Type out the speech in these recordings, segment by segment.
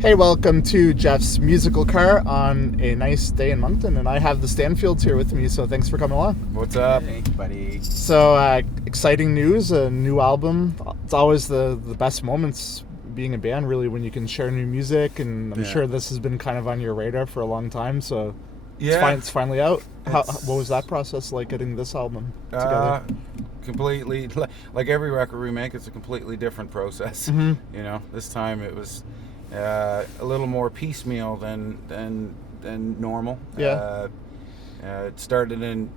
Hey, welcome to Jeff's Musical Car on a nice day in Moncton, and I have the Stanfields here with me, so thanks for coming along. What's up? Hey, buddy. So, exciting news, a new album. It's always the best moments being a band, really, when you can share new music, and I'm sure this has been kind of on your radar for a long time, so it's finally out. What was that process like, getting this album together? Completely, like every record we make, it's a completely different process. Mm-hmm. You know, this time it was a little more piecemeal than normal. Yeah. It started in,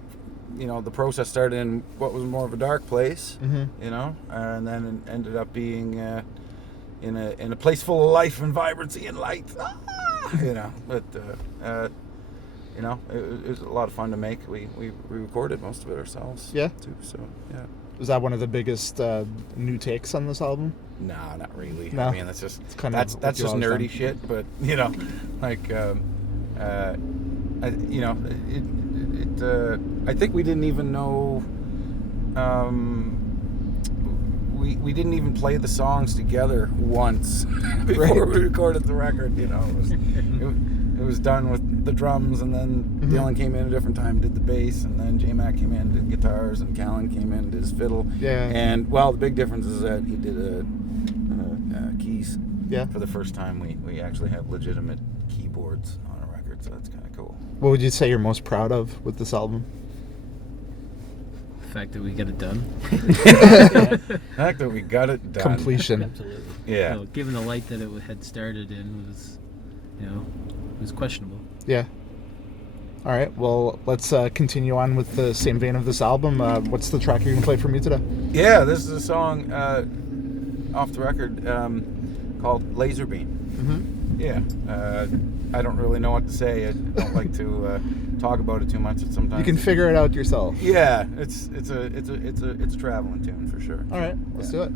the process started in what was more of a dark place. Mm-hmm. And then it ended up being in a place full of life and vibrancy and light. But it was a lot of fun to make. We recorded most of it ourselves. Yeah. Too. So yeah. Was that one of the biggest new takes on this album? No, not really. No? I mean, that's just that's just nerdy shit. But I think we didn't even know. We didn't even play the songs together once before we recorded the record. It was done with the drums, and then Dylan came in a different time, did the bass, and then J-Mac came in, did guitars, and Callan came in, did his fiddle. Yeah. And the big difference is that he did keys. Yeah. For the first time, we actually have legitimate keyboards on a record, so that's kind of cool. What would you say you're most proud of with this album? The fact that we got it done. The fact that we got it done. Completion. Absolutely. Yeah. Given the light that it had started in was, was questionable. Yeah. All right. Well, let's continue on with the same vein of this album. What's the track you're gonna play for me today? Yeah, this is a song off the record called Laser Beam. Mm-hmm. Yeah. I don't really know what to say. I don't like to talk about it too much. Sometimes You can figure it out yourself. Yeah, it's a traveling tune for sure. All right. Let's do it.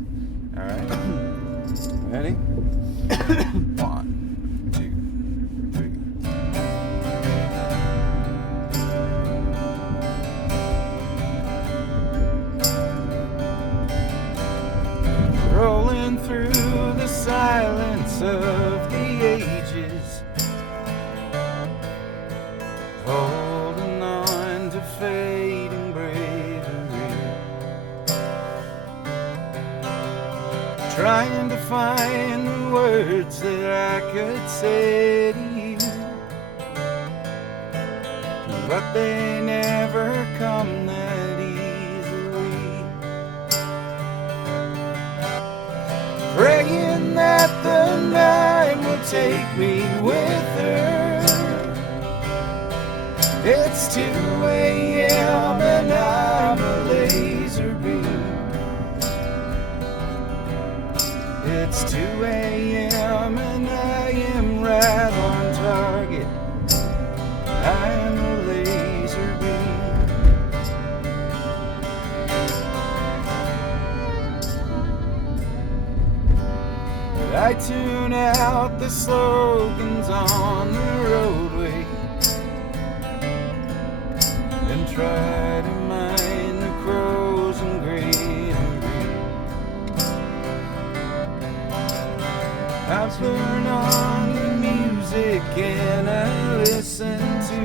All right. Ready? 1, 2, 3. Rolling through the silence of the ages, holding on to fading bravery, trying to find the words that I could say to you, but they never come that easily. Praying that the night will take me with her. It's 2 a.m. and I'm a laser beam. It's 2 a.m. and I am right on target. I am a laser beam. I tune out the slogans on the roadway and try to mind the crows and greenery. I turn on the music and I listen to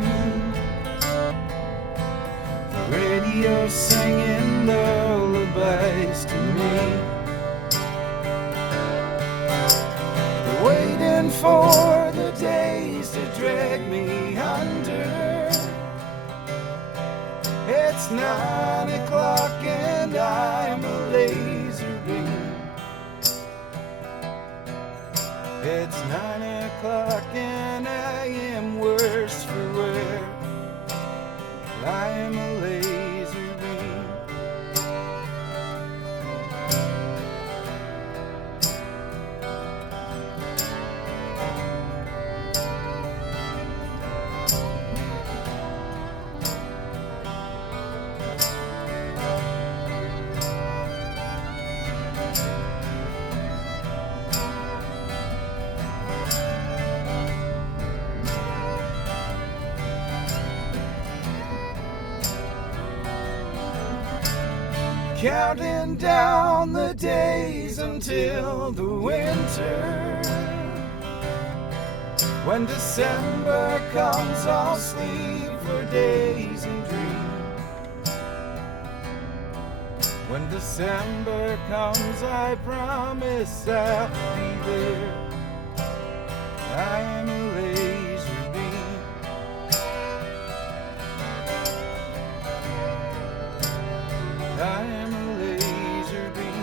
the radio singing lullabies to me, waiting for the days to drag me under. It's 9 o'clock and I'm a laser beam. It's 9 o'clock and I am worse for wear. I am a laser beam. Counting down the days until the winter. When December comes, I'll sleep for days and dream. When December comes, I promise I'll be there. I am a laser beam. I am a laser beam.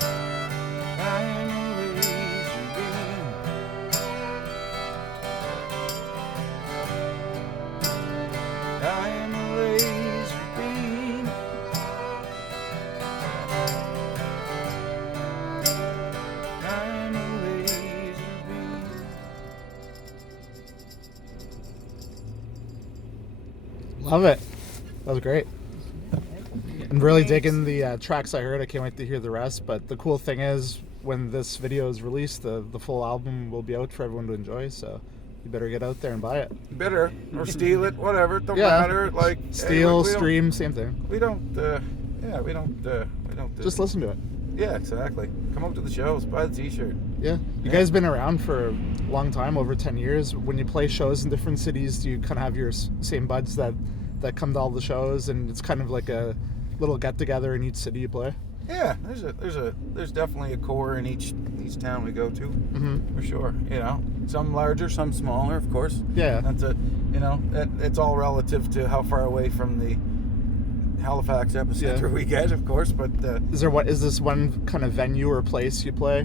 I am a laser beam. I am a laser beam. I am a laser beam. Love it. That was great. I'm really digging the tracks I heard. I can't wait to hear the rest. But the cool thing is, when this video is released, the full album will be out for everyone to enjoy. So you better get out there and buy it. Better or steal it, whatever. It don't Yeah. matter. Like Steal, we don't- stream, same thing. We don't. We don't. Just listen to it. Yeah, exactly. Come up to the shows. Buy the T-shirt. Yeah. You Yeah. guys been around for a long time, over 10 years. When you play shows in different cities, do you kind of have your same buds that come to all the shows, and it's kind of like a little get together in each city you play? Yeah, there's definitely a core in each town we go to, Mm-hmm. for sure. You know, some larger, some smaller, of course. Yeah. That's it's all relative to how far away from the Halifax epicenter Yeah. we get, of course. But Is this one kind of venue or place you play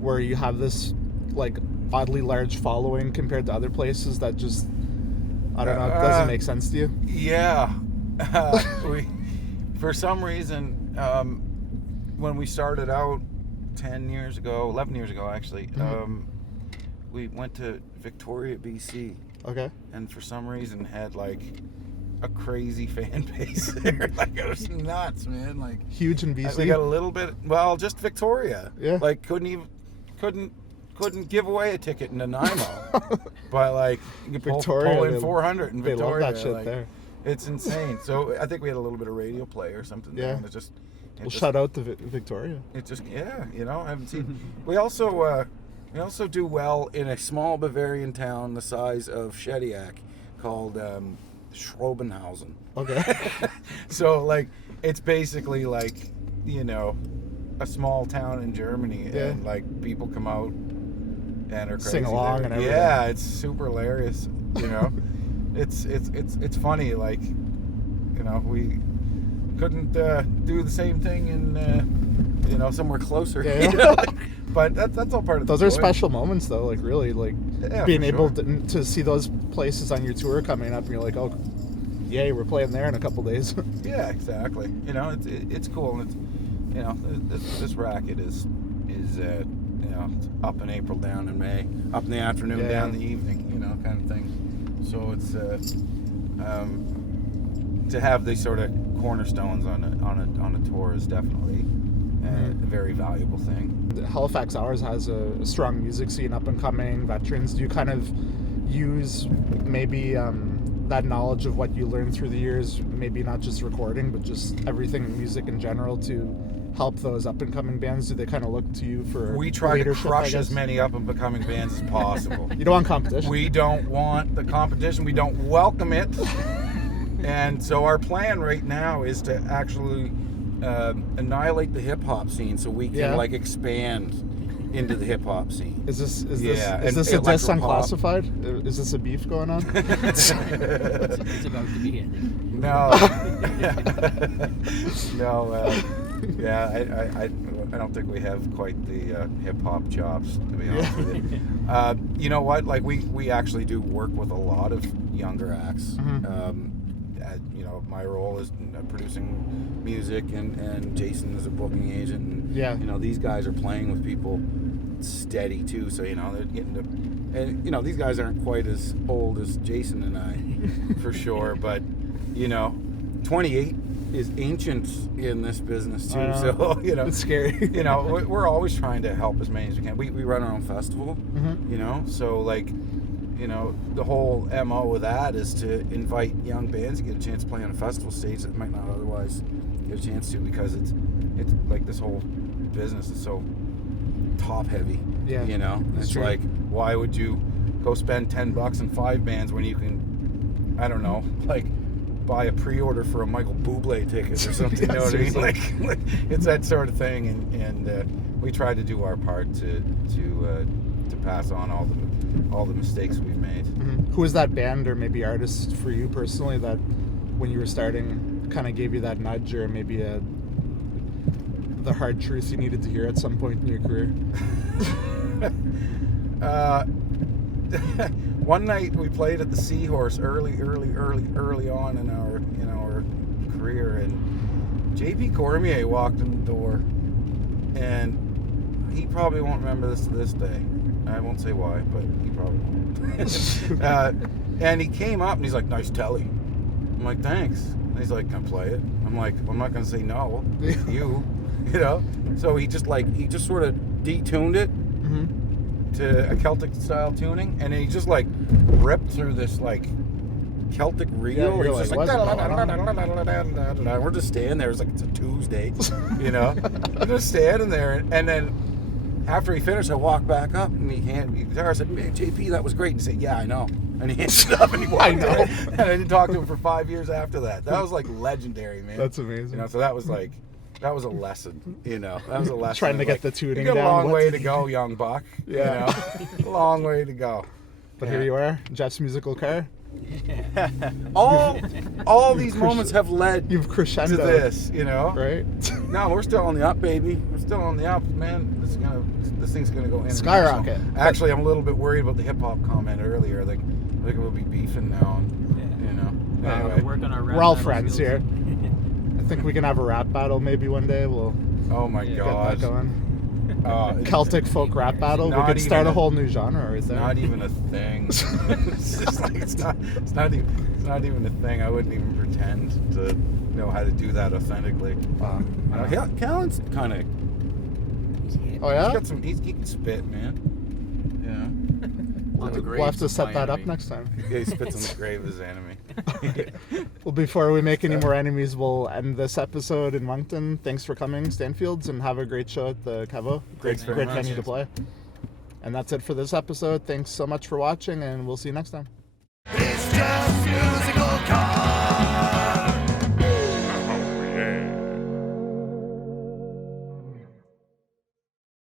where you have this like oddly large following compared to other places that just, I don't know, it doesn't make sense to you? yeah, we for some reason when we started out 11 years ago actually, we went to Victoria, BC, Okay. and for some reason had like a crazy fan base there. Like, it was nuts, man. Like, Huge in BC. we got a little bit, well, just Victoria. Yeah. Like, couldn't give away a ticket in Nanaimo. But like, you could Victoria, pull in they- 400 in they love Victoria. that shit like, there. It's insane. So I think we had a little bit of radio play or something. Yeah. There, and Well, shout out to Victoria. it just, yeah, I haven't seen. We also do well in a small Bavarian town the size of Shediac called Schrobenhausen. Okay. So like, it's basically like, a small town in Germany, Yeah. and like people come out and are crazy Sing along there. and everything. Yeah, it's super hilarious. It's funny. Like, we couldn't do the same thing in somewhere closer. Yeah. You know? But that's all part of Those the are joy. special moments, though. Like, really, like Yeah, being for able sure. to see those places on your tour coming up, and you're like, oh, yay, we're playing there in a couple days. Yeah, exactly. It's cool, and this racket is it's up in April, down in May, up in the afternoon, Yeah. down in the evening, kind of thing. So it's to have these sort of cornerstones on a tour is definitely a very valuable thing. Halifax Hours has a strong music scene, up and coming veterans. Do you kind of use maybe that knowledge of what you learned through the years, maybe not just recording, but just everything in music in general, to help those up and coming bands? Do they kind of look to you for We try to leadership, I crush guess? as many up and becoming bands as possible. You don't want competition. We don't want the competition. We don't welcome it. And so our plan right now is to actually annihilate the hip hop scene, so we can Yeah. like expand into the hip hop scene. Is this Yeah, a and diss on electropop. Classified? Is this a beef going on? It's about to be ending. No. No. Yeah, I don't think we have quite the hip hop chops, to be honest with you. You know what? Like, we actually do work with a lot of younger acts. Mhm. My role is producing music, and Jason is a booking agent, and Yeah. these guys are playing with people steady too. So they're getting to, and these guys aren't quite as old as Jason and I, for sure. But 28 is ancient in this business too. I know. So It's scary. we're always trying to help as many as we can. We run our own festival, Mhm. so like, the whole MO with that is to invite young bands to get a chance to play on a festival stage that might not otherwise get a chance to, because it's like this whole business is so top heavy. Yeah, You know, that's it's true. like, why would you go spend $10 on 5 bands when you can, I don't know, like buy a pre-order for a Michael Bublé ticket or something? You know what I mean? Like it's that sort of thing, and we try to do our part to pass on all the mistakes we've made. Mm-hmm. Who was that band or maybe artist for you personally that, when you were starting, kind of gave you that nudge, or maybe the hard truth you needed to hear at some point in your career? One night we played at the Seahorse early on in our career, and JP Cormier walked in the door, and he probably won't remember this to this day. I won't say why, but he probably won't. And he came up and he's like, "Nice telly." I'm like, "Thanks." And he's like, "Can I play it?" I'm like, "I'm not gonna say no." You know. So he just sort of detuned it to a Celtic style tuning, and then he just like ripped through this like Celtic reel. Yeah, He's just like, like, we're just standing there. It's like it's a Tuesday, you know. We're just standing there, and then after he finished, I walked back up and he handed me the guitar. I said, "Man, JP, that was great." And he said, "Yeah, I know." And he handed it up and he walked away. And I didn't talk to him for 5 years after that. That was like legendary, man. That's amazing. You know, so that was like. That was a lesson, you know. That was a lesson. Trying to get like, the tuning you got down. a long way to go, young buck. Yeah. You know? A long way to go. But here you are, Jeff's musical car. All these moments have led You've crescendo to this, you know. right? No, we're still on the up, baby. We're still on the up, man. This thing's gonna go international. Skyrocket. Actually, I'm a little bit worried about the hip hop comment earlier. Like we'll be beefing now, and, you know. Anyway. We're working our rap We're all battle friends skills. here. I think we can have a rap battle maybe one day. We'll Oh my get God. that going. It's Celtic folk rap battle. We not could start even a a- whole new genre right there. Not even a thing. It's just like it's not even a thing. I wouldn't even pretend to know how to do that authentically. Callan's kind of. Oh yeah? He's got some. He can spit, man. We'll have to set that up next time. Yeah, he spits on the grave of his enemy. Well, before we make any more enemies, we'll end this episode in Moncton. Thanks for coming, Stanfields, and have a great show at the Cavo. Thanks very Great much. venue to play. And that's it for this episode. Thanks so much for watching, and we'll see you next time. It's just musical cars.